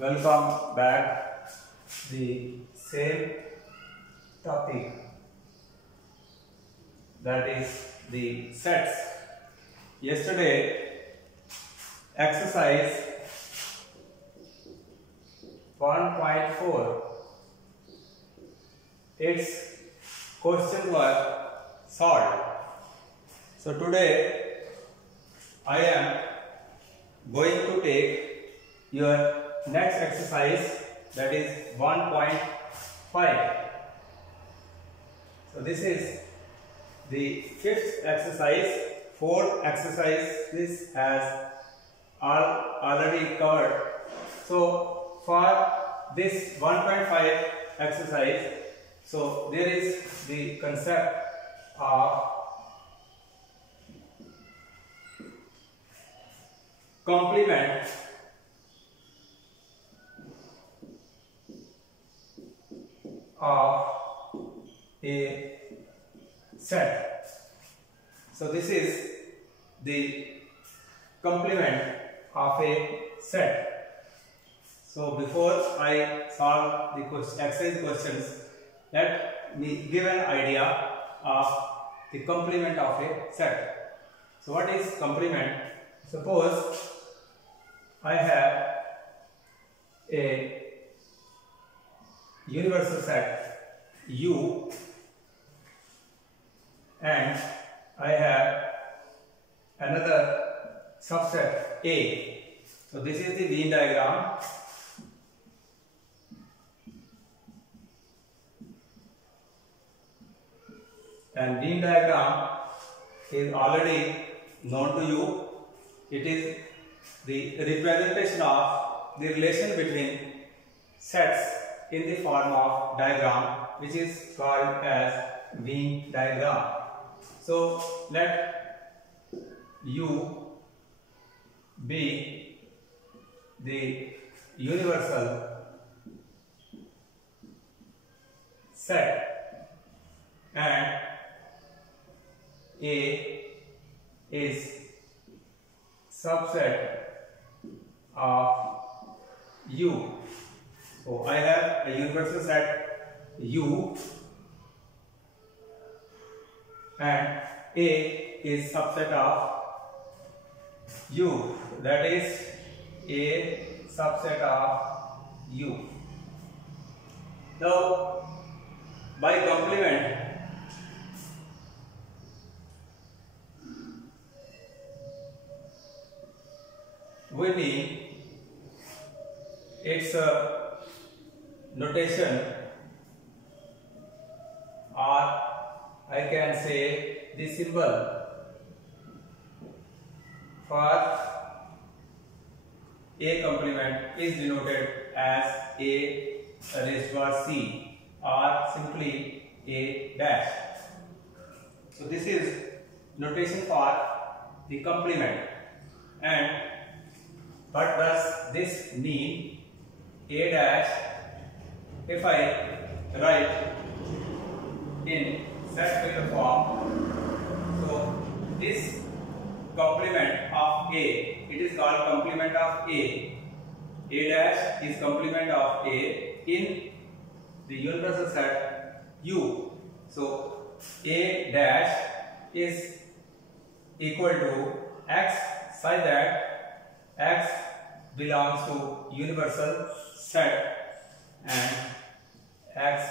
Welcome back. The same topic, that is the sets. Yesterday, exercise 1.4, its questions were solved. So today I am going to take your next exercise, that is 1.5. So this is the fifth exercise. Fourth exercise this has already covered. So for this 1.5 exercise, so there is the concept of complement of a set. So this is the complement of a set. So before I solve the exercise questions, let me give an idea of the complement of a set. So what is complement? Suppose I have a universal set U and I have another subset A. So this is the Venn diagram. And Venn diagram is already known to you. It is the representation of the relation between sets in the form of diagram, which is called as Venn diagram. So let U be the universal set and A is subset of U. So I have a universal set U and A is subset of U, that is A subset of U. Now by complement, we mean its notation, or I can say the symbol for A complement is denoted as A raised to C or simply A dash. So this is notation for the complement. And what does this mean? A dash, if I write in set vector form, so this complement of A, it is called complement of A. A dash is complement of A in the universal set U. So A dash is equal to X such that X belongs to universal set and X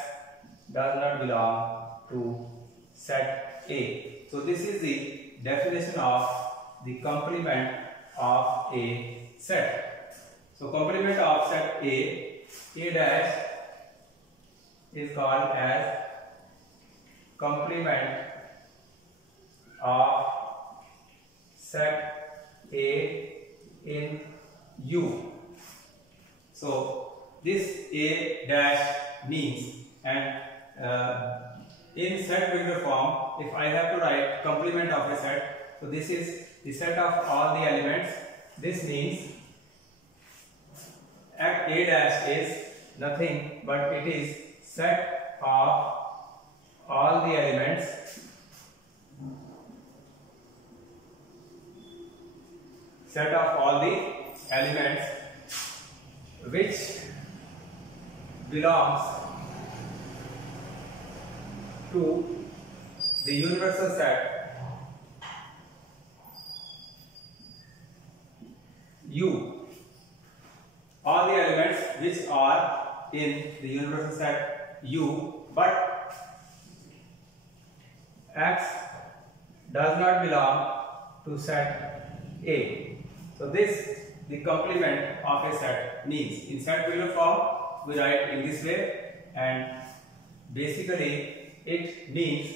does not belong to set A. So this is the definition of the complement of a set. So complement of set A dash is called as complement of set A in U. So this A dash means, and in set vector form, if I have to write complement of a set, so this is the set of all the elements. This means A dash is nothing but it is set of all the elements, which belongs to the universal set U. All the elements which are in the universal set U, but X does not belong to set A. So this the complement of a set means. In set builder form we write in this way, and basically it means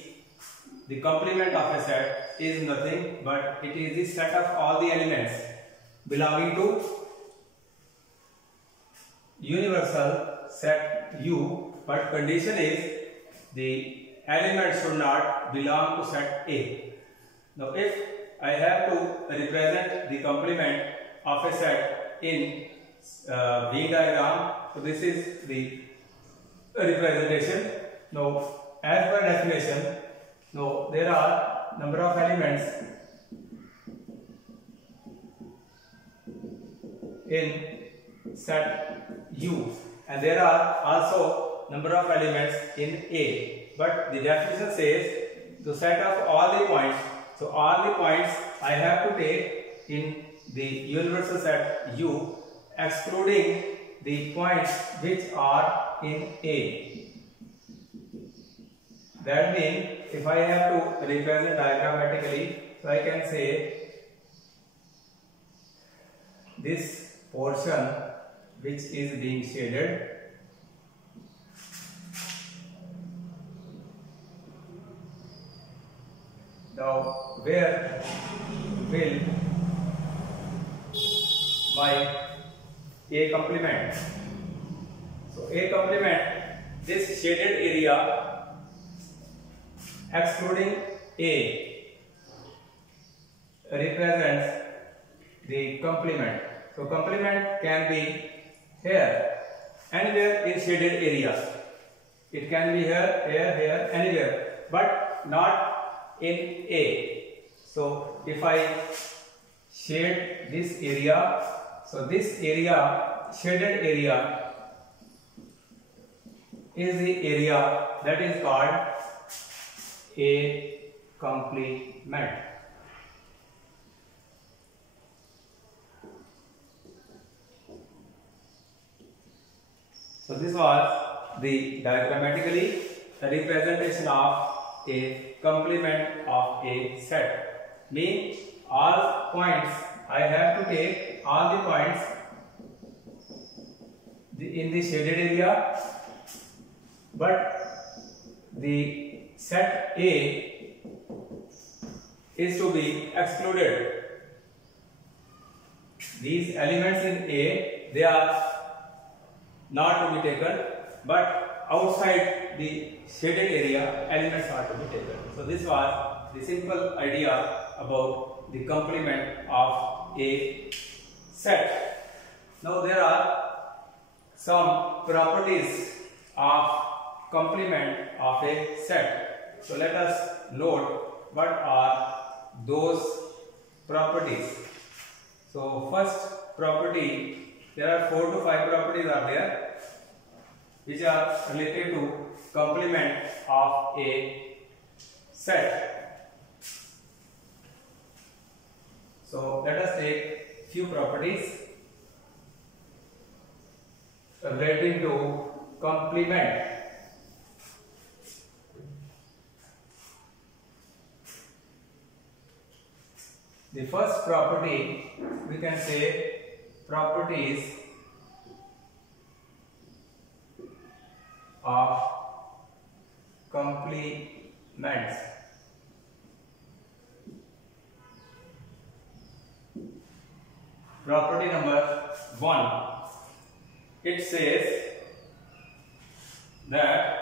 the complement of a set is nothing but it is the set of all the elements belonging to universal set U, but condition is the element should not belong to set A. Now if I have to represent the complement of a set in Venn diagram, so this is the representation. Now as per definition, now there are number of elements in set U, and there are also number of elements in A, but the definition says the set of all the points. So all the points I have to take in the universal set U, excluding the points which are in A. That means if I have to represent diagrammatically, so I can say this portion which is being shaded now, where will my A complement? So A complement, this shaded area excluding A represents the complement. So complement can be here, anywhere in shaded areas. It can be here, here, here, anywhere, but not in A. So if I shade this area, so this area, shaded area, is the area that is called A complement. So this was the diagrammatically the representation of a complement of a set. Means all points I have to take all the points in the shaded area, but the set A is to be excluded. These elements in A, they are not to be taken, but outside the shaded area elements are to be taken. So this was the simple idea about the complement of a set. Now there are some properties of complement of a set. So let us note what are those properties. So first property, there are 4 to 5 properties are there which are related to complement of a set. So let us take few properties relating to complement. The first property, we can say properties of complements. Property number 1, it says that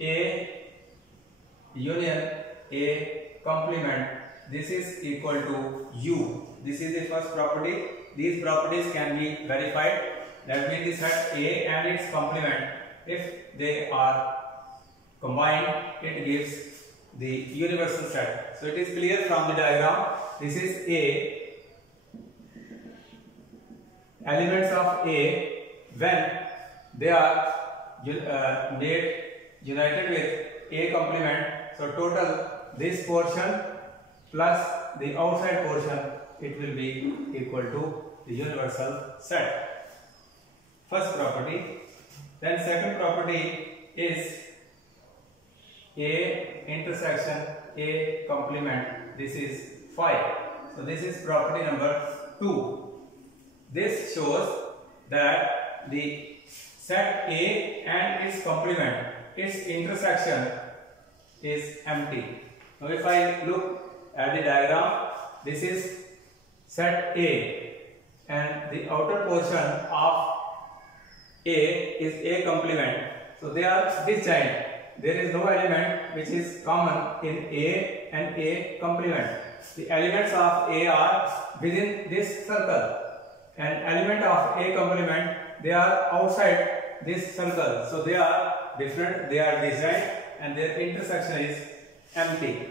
A union A complement, this is equal to U. This is the first property. These properties can be verified. That means the set A and its complement, if they are combined, it gives the universal set. So it is clear from the diagram this is A, elements of A, when they are made united with A complement, so total this portion plus the outside portion, it will be equal to the universal set. First property. Then second property is A intersection A complement, this is 5. So this is property number 2. This shows that the set A and its complement, its intersection is empty. Now if I look at the diagram, this is set A and the outer portion of A is A complement. So they are disjoint. There is no element which is common in A and A complement. The elements of A are within this circle, and element of A complement, they are outside this circle. So they are different, they are disjoint, and their intersection is empty.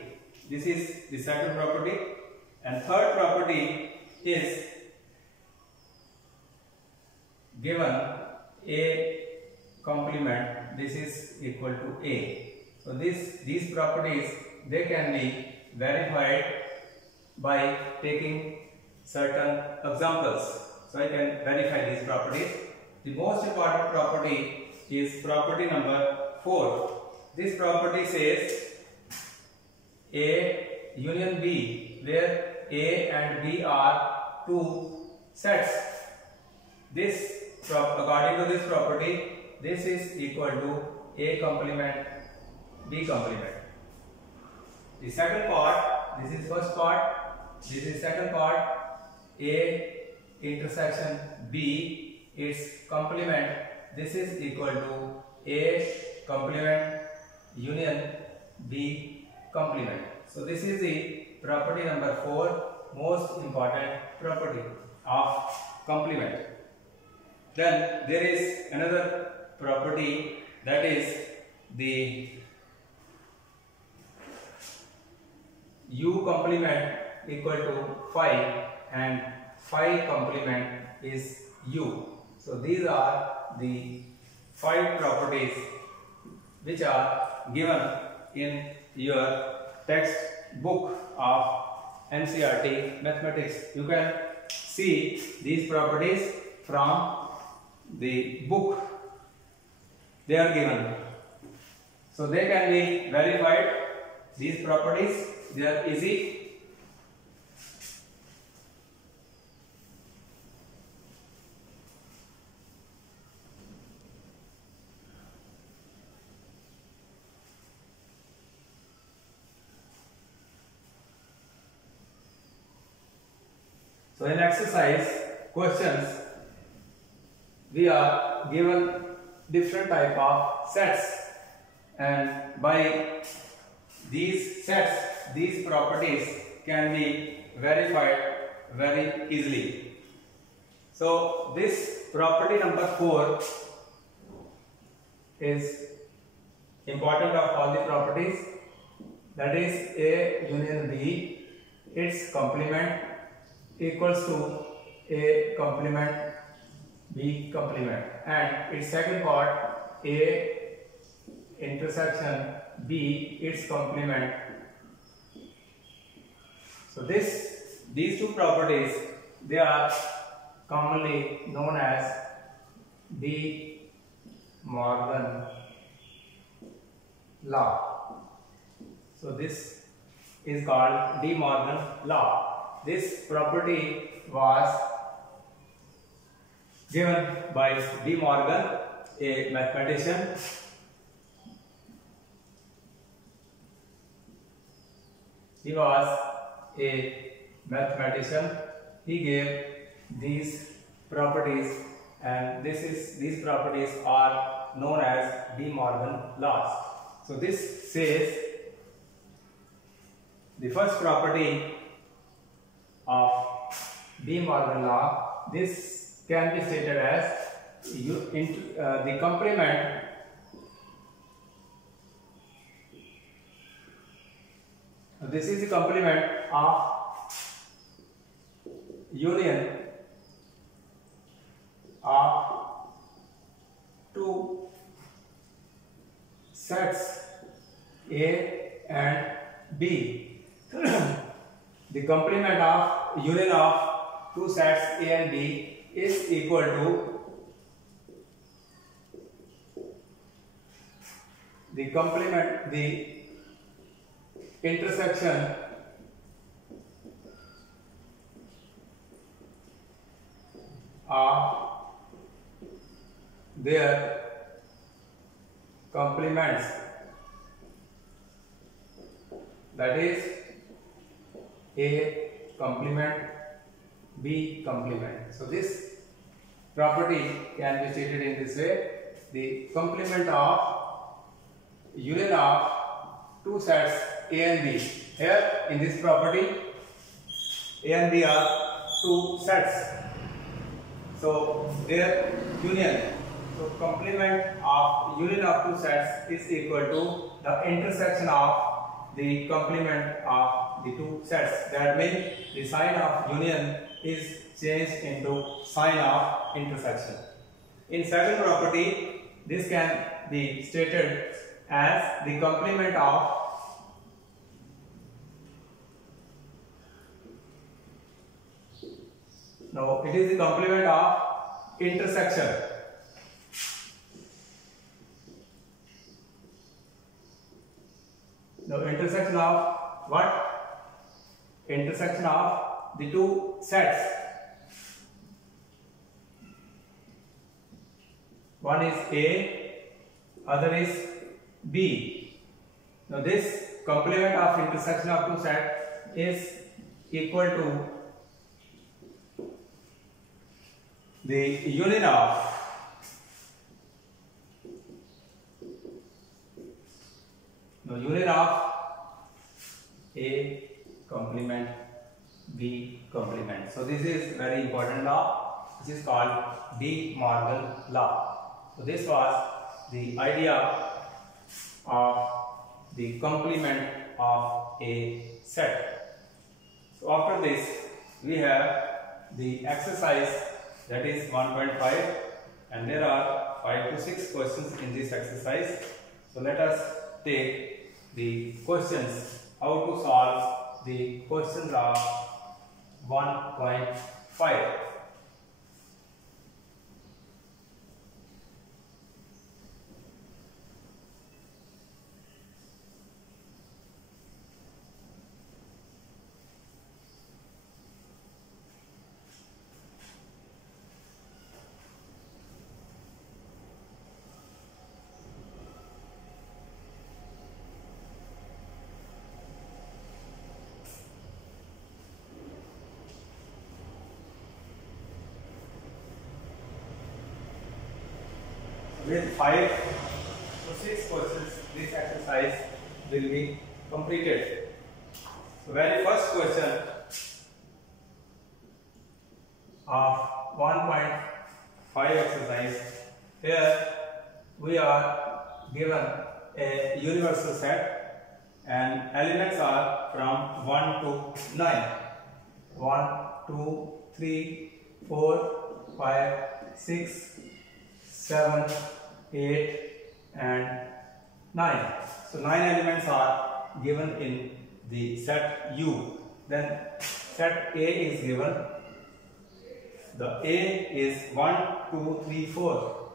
This is the second property. And third property is given A complement, this is equal to A. So these properties, they can be verified by taking certain examples. So I can verify these properties. The most important property is property number 4. This property says A union B, where A and B are two sets. This, according to this property, this is equal to A complement B complement. The second part, this is first part, this is second part, A intersection B, its complement, this is equal to A complement union B complement. So this is the property number 4, most important property of complement. Then there is another property, that is the U complement equal to 5 and 5 complement is U. So these are the 5 properties which are given in your textbook of NCERT Mathematics. You can see these properties from the book, they are given. So they can be verified, these properties, they are easy. So in exercise questions, we are given different type of sets, and by these sets, these properties can be verified very easily. So this property number 4 is important of all the properties, that is A union B, its complement equals to A complement B complement, and its second part A intersection B, its complement. So these two properties, they are commonly known as De Morgan law. So this is called De Morgan law. This property was given by De Morgan, a mathematician. He was a mathematician. He gave these properties, and these properties are known as De Morgan laws. So this says the first property of De Morgan law, this can be stated as the complement this is the complement of union of two sets A and B. The complement of union of two sets A and B is equal to the complement, the intersection of their complements, that is A complement B complement. So this property can be stated in this way: the complement of union of two sets A and B. Here in this property, A and B are two sets, so their union, so complement of union of two sets is equal to the intersection of the complement of the two sets. That means the sign of union is changed into sign of intersection. In second property, this can be stated as the complement of it is the complement of intersection. Intersection of what? Intersection of the two sets. One is A, other is B. Now this complement of intersection of two sets is equal to the union of A complement B complement. So this is very important law. This is called De Morgan law. So this was the idea of the complement of a set. So after this we have the exercise, that is 1.5, and there are 5 to 6 questions in this exercise. So let us take the questions, how to solve the questions of 1.5. With 5 to 6 questions, this exercise will be completed. So, very first question of 1.5 exercise. Here we are given a universal set and elements are from 1 to 9. 1, 2, 3, 4, 5, 6, 7, 8 and 9. So 9 elements are given in the set U. Then set A is given. The A is 1, 2, 3, 4.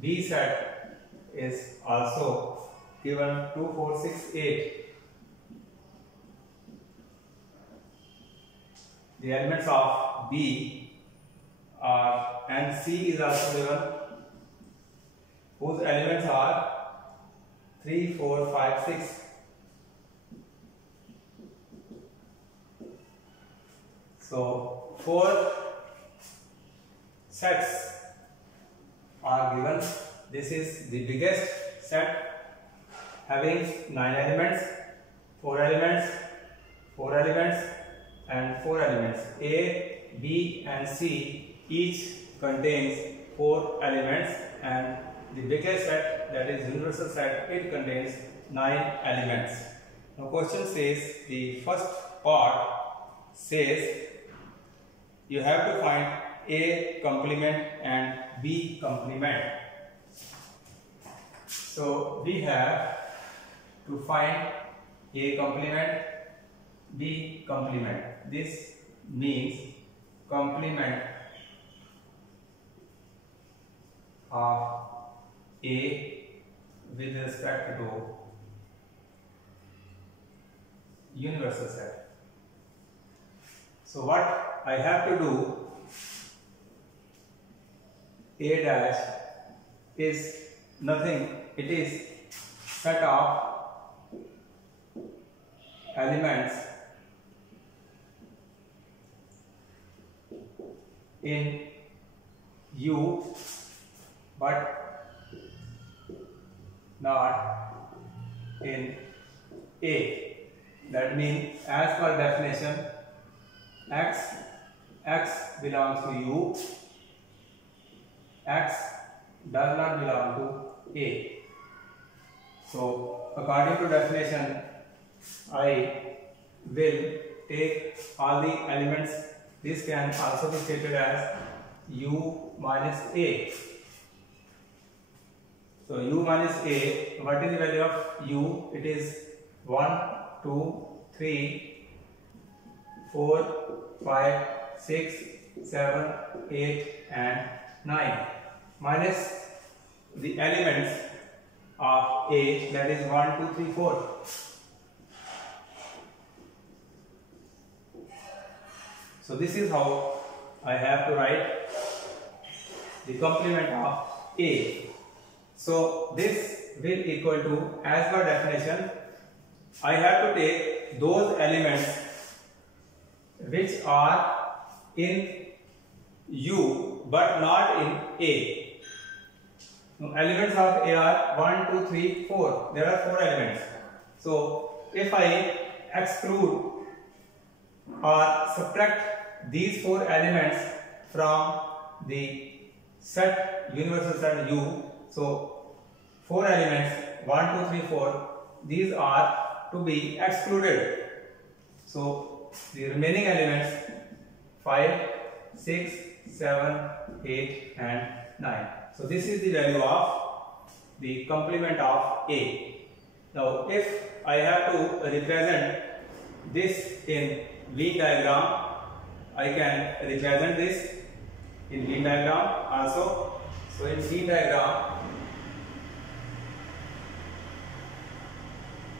B set is also given 2, 4, 6, 8. The elements of B are, and C is also given, whose elements are 3, 4, 5, 6. So 4 sets are given. This is the biggest set having 9 elements, 4 elements, 4 elements and 4 elements. A, B and C each contains 4 elements, and the biggest set, that is universal set, it contains 9 elements. Now question says, the first part says you have to find A complement and B complement. So we have to find A complement, B complement. This means complement of A with respect to universal set. So what I have to do, A dash is nothing, it is set of elements in U but not in A. That means, as per definition, x belongs to U, x does not belong to A. So according to definition, I will take all the elements. This can also be stated as U minus A. So U minus A, what is the value of U? It is 1, 2, 3, 4, 5, 6, 7, 8 and 9, minus the elements of A, that is 1, 2, 3, 4. So this is how I have to write the complement of A. So this will equal to, as per definition, I have to take those elements which are in U but not in A. Now, elements of A are 1, 2, 3, 4. There are 4 elements. So if I exclude or subtract these 4 elements from the set, universal set U, so 4 elements 1, 2, 3, 4, these are to be excluded. So the remaining elements 5, 6, 7, 8 and 9. So this is the value of the complement of A. Now if I have to represent this in Venn diagram, I can represent this in Venn diagram also. So in Venn diagram,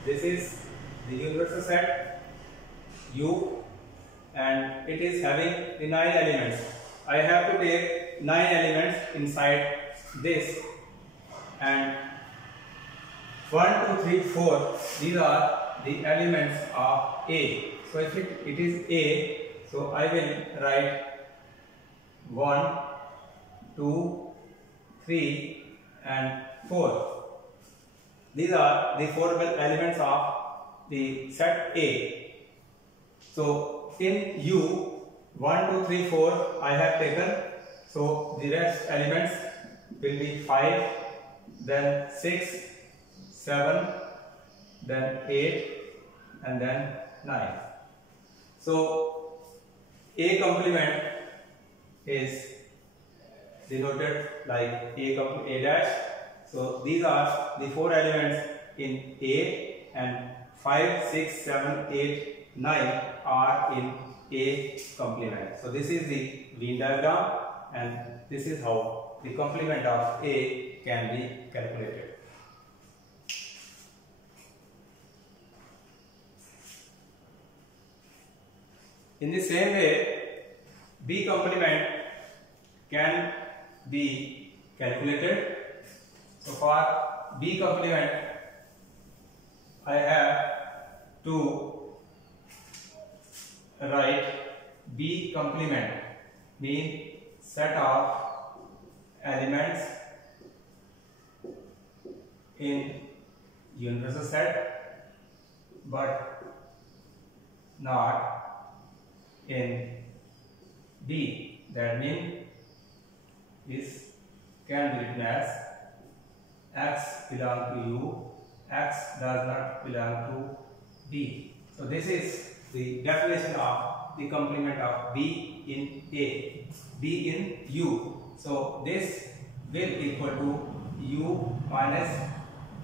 this is the universal set U and it is having the 9 elements. I have to take 9 elements inside this, and 1, 2, 3, 4, these are the elements of A. So if it is A, so I will write 1, 2, 3 and 4. These are the 4 elements of the set A. So in U, 1, 2, 3, 4 I have taken. So the rest elements will be 5, then 6, 7, then 8 and then 9. So A complement is denoted like A dash. So these are the 4 elements in A, and 5, 6, 7, 8, 9 are in A complement. So this is the Venn diagram, and this is how the complement of A can be calculated. In the same way, B complement can be calculated. So for B complement, I have to write B complement mean set of elements in universal set but not in B. That means this can be written as x belong to U, x does not belong to D. So this is the definition of the complement of B in A, B in U. So this will equal to U minus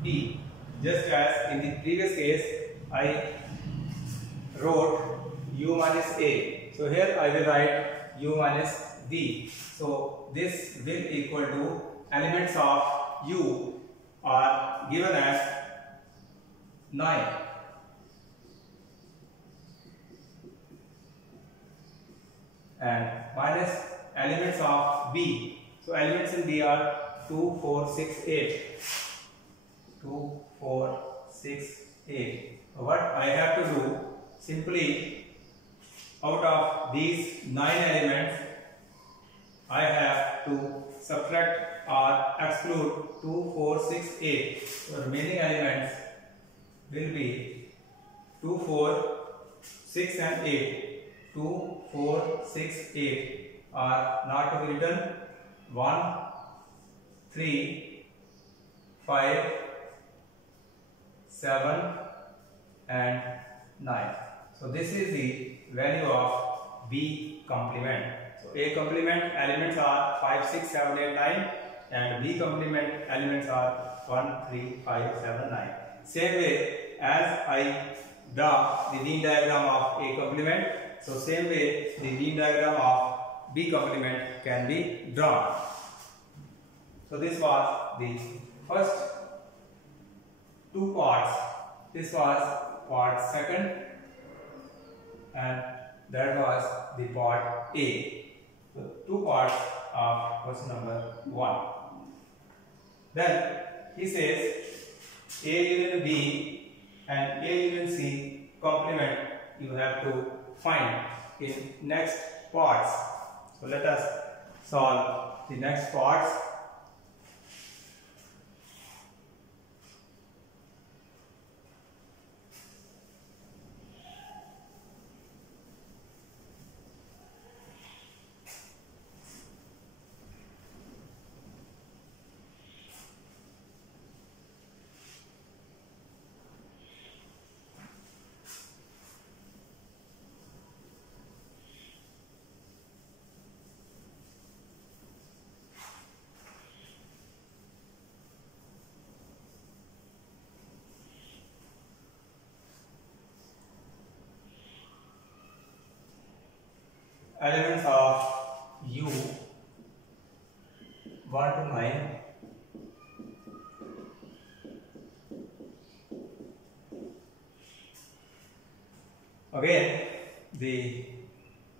D. Just as in the previous case, I wrote U minus A. So here I will write U minus D. So this will equal to elements of U are given as 9. And minus elements of B. So elements in B are 2, 4, 6, 8. 2, 4, 6, 8. So what I have to do, simply out of these 9 elements, I have to subtract or exclude 2, 4, 6, 8. So remaining elements will be 2, 4, 6 and 8. 2, 4, 6, 8 are not to be written. 1, 3, 5, 7 and 9. So this is the value of B complement. So A complement elements are 5, 6, 7, 8, 9 and B complement elements are 1, 3, 5, 7, 9. Same way as I draw the Venn diagram of A complement, so same way the Venn diagram of B complement can be drawn. So this was the first two parts. This was part second and that was the part A. So two parts of question number 1. Then he says A union B and A union C complement you have to find in next parts. So let us solve the next parts. Elements of U 1 to 9. Again, the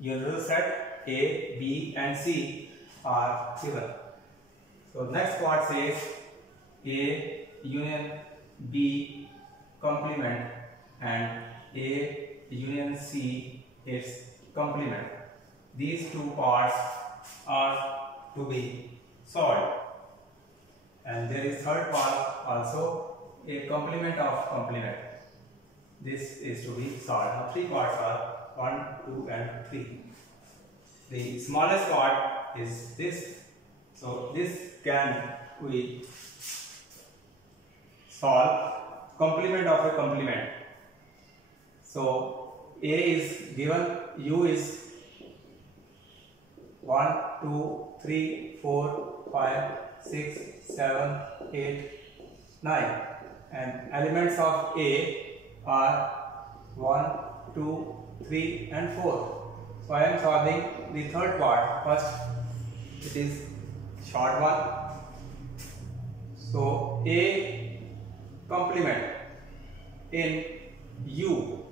universal set A, B and C are given. So next part says A union B complement and A union C its complement. These two parts are to be solved, and there is third part also, a complement of complement. This is to be solved. Now three parts are 1, 2 and 3. The smallest part is this. So this can we solve complement of a complement. So A is given, U is 1, 2, 3, 4, 5, 6, 7, 8, 9 and elements of A are 1, 2, 3 and 4. So I am solving the third part. First it is short one. So A complement in U.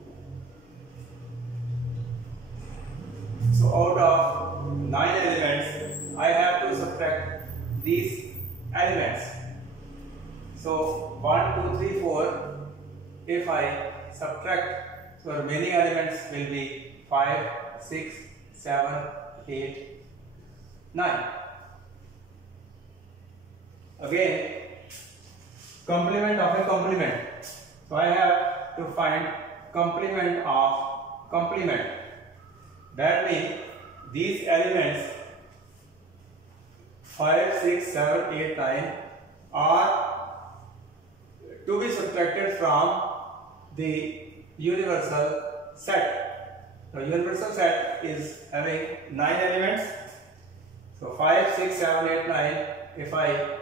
So out of 9 elements, I have to subtract these elements. So 1, 2, 3, 4. If I subtract, so remaining elements will be 5, 6, 7, 8, 9. Again, complement of a complement. So I have to find complement of complement. That means these elements 5, 6, 7, 8, 9 are to be subtracted from the universal set. Now universal set is having 9 elements. So 5, 6, 7, 8, 9. If I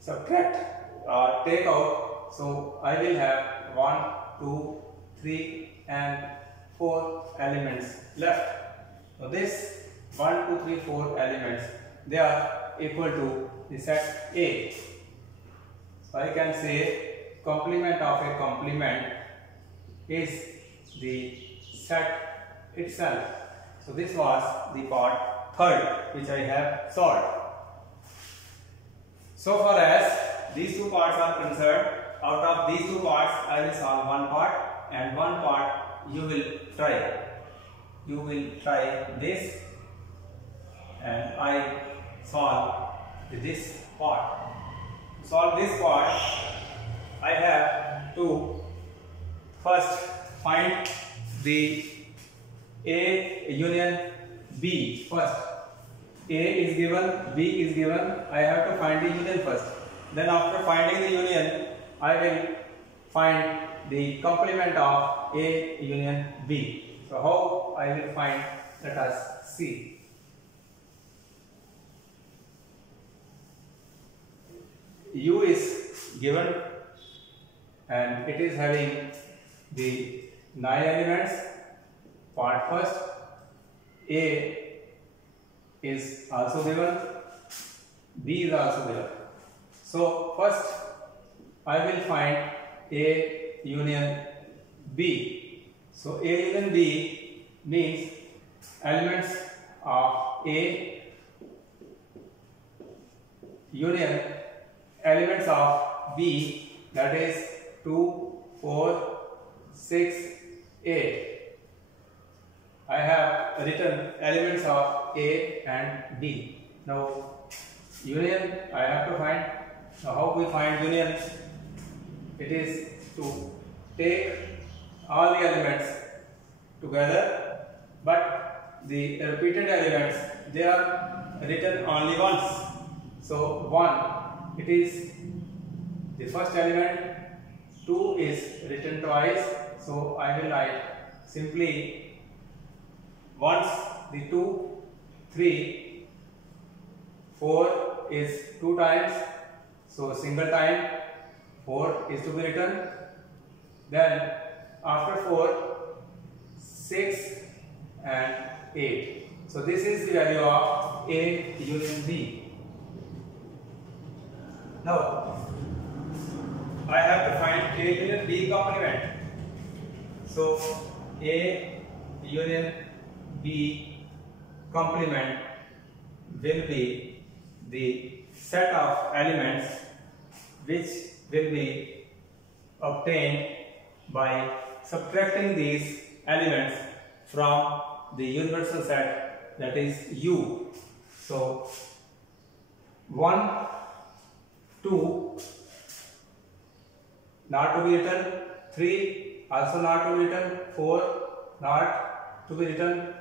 subtract or take out, so I will have 1, 2, 3 and 4 elements left. So this 1, 2, 3, 4 elements, they are equal to the set A. So I can say complement of a complement is the set itself. So this was the part third which I have solved. So far as these two parts are concerned, out of these two parts I will solve one part and one part you will try. You will try this and I solve this part. To solve this part, I have to first find the A union B first. A is given, B is given. I have to find the union first. Then after finding the union, I will find the complement of A union B. So how I will find? Let us see. U is given and it is having the 9 elements. Part first. A is also given, B is also given. So first I will find A union B. So A union B means elements of A union elements of B, that is 2, 4, 6, 8. I have written elements of A and B. Now union I have to find. Now how we find union? It is to take all the elements together, but the repeated elements, they are written only once. So 1, it is the first element. 2 is written twice, so I will write simply once the 2, 3, 4 is 2 times, so single time 4 is to be written. Then after 4, 6 and 8. So this is the value of A union B. Now I have to find A union B complement. So A union B complement will be the set of elements which will be obtained by subtracting these elements from the universal set, that is U. So 1, 2 not to be written, 3 also not to be written, 4 not to be written,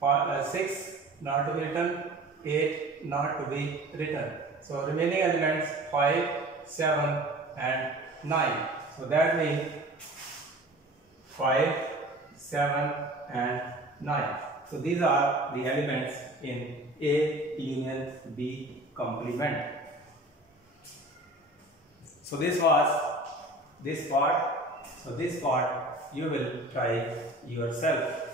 6 not to be written, 8 not to be written. So remaining elements 5, 7 and 9. So that means 5, 7 and 9. So these are the elements in A union B complement. So this was this part. So this part you will try yourself.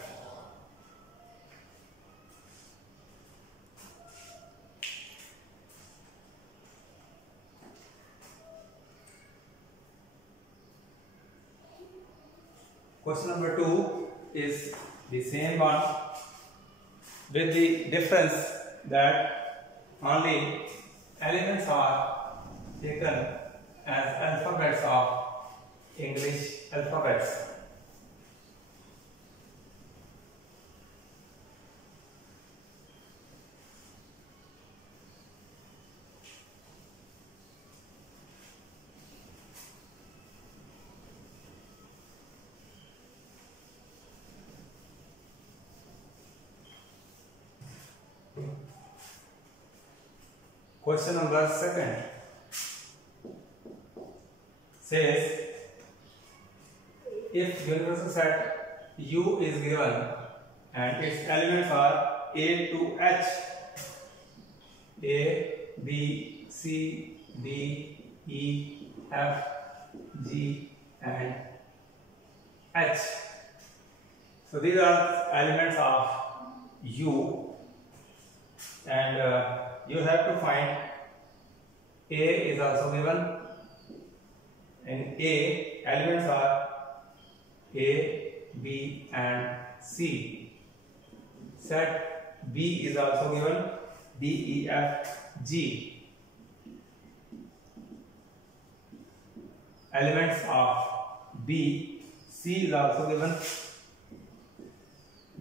Question number 2 is the same one, with the difference that only elements are taken as alphabets of English alphabets. Question number 2 says if universal set U is given and its elements are A to H, A, B, C, D, E, F, G and H. So these are elements of U, and you have to find A is also given. In A, elements are A, B and C. Set B is also given, D, E, F, G. Elements of B, C is also given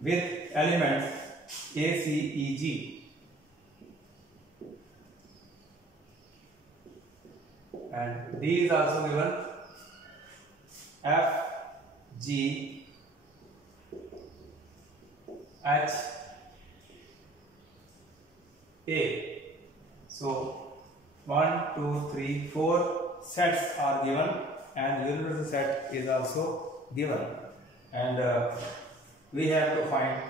with elements A, C, E, G. And D is also given, F, G, H, A. So 1, 2, 3, 4 sets are given and universal set is also given, and we have to find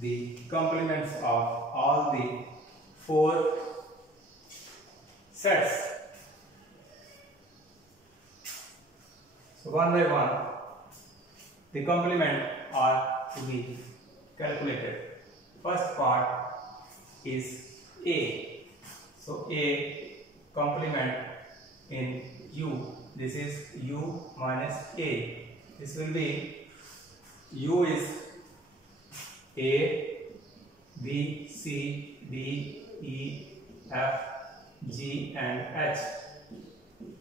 the complements of all the 4 sets. So one by one, the complement are to be calculated. First part is A. So A complement in U. This is U minus A. This will be U is A, B, C, D, E, F, G and H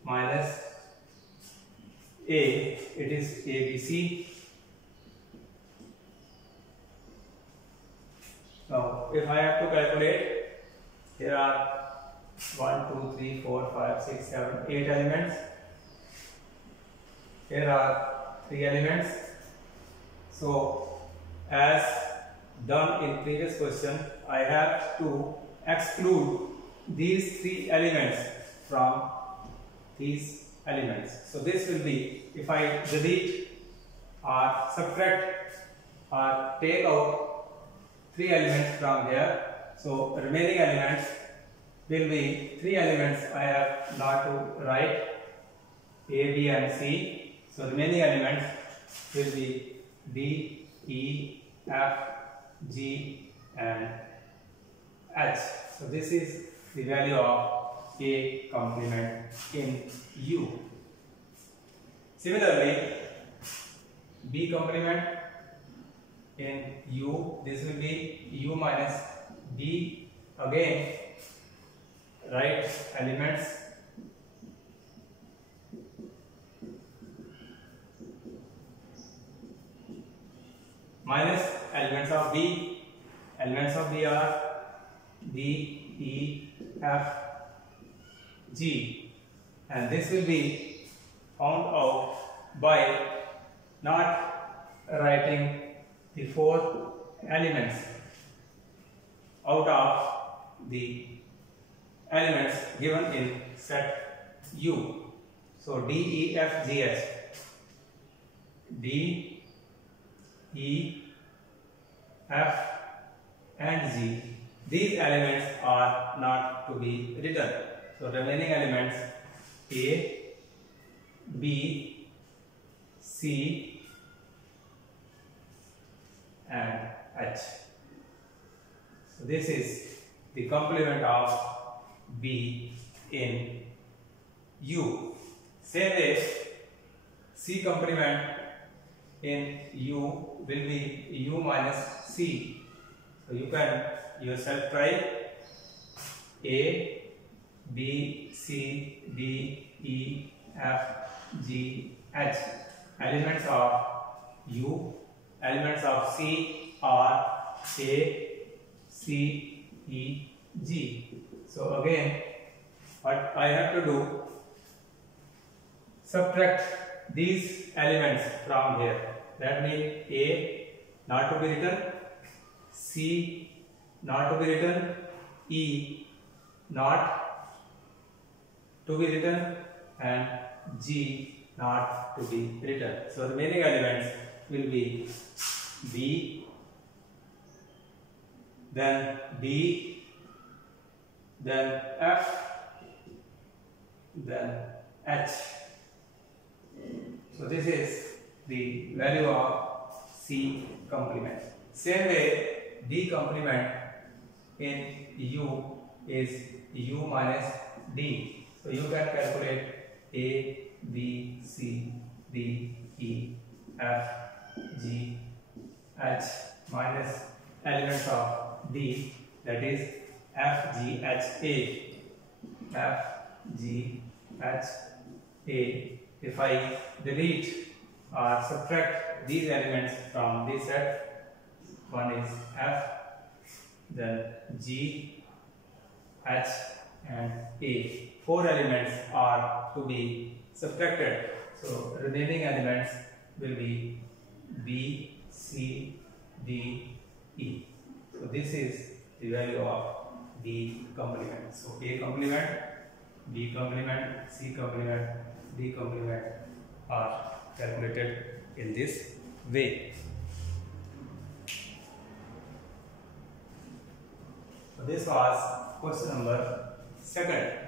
minus A, it is A, B, C. Now, if I have to calculate, here are 1, 2, 3, 4, 5, 6, 7, 8 elements. Here are 3 elements. So, as done in previous question, I have to exclude these 3 elements from these elements. So this will be, if I delete or subtract or take out 3 elements from here, so remaining elements will be 3 elements I have not to write, A, B and C. So remaining elements will be D, E, F, G and H. So this is the value of A complement in U. Similarly, B complement in U, this will be U minus B. Again, write elements minus elements of B. Elements of B are D, E, F, G, and this will be found out by not writing the 4 elements out of the elements given in set U. So D, E, F, G, H. D, E, F and G. These elements are not to be written. So remaining elements A, B, C and H. So this is the complement of B in U. Same way, C complement in U will be U minus C. So you can yourself try. A, B, C, D, E, F, G, H. Elements of U, elements of C are A, C, E, G. So again, what I have to do, subtract these elements from here. That means A not to be written, C not to be written, E not to be written and G not to be written. So remaining elements will be B, then D, then F, then H. So this is the value of C complement. Same way, D complement in U is U minus D. So you can calculate A, B, C, D, E, F, G, H minus elements of D, that is F, G, H, A. F, G, H, A. If I delete or subtract these elements from this set, one is F, then G, H and A. 4 elements are to be subtracted. So remaining elements will be B, C, D, E. So this is the value of D complement. So A complement, B complement, C complement, D complement are calculated in this way. So this was question number 2.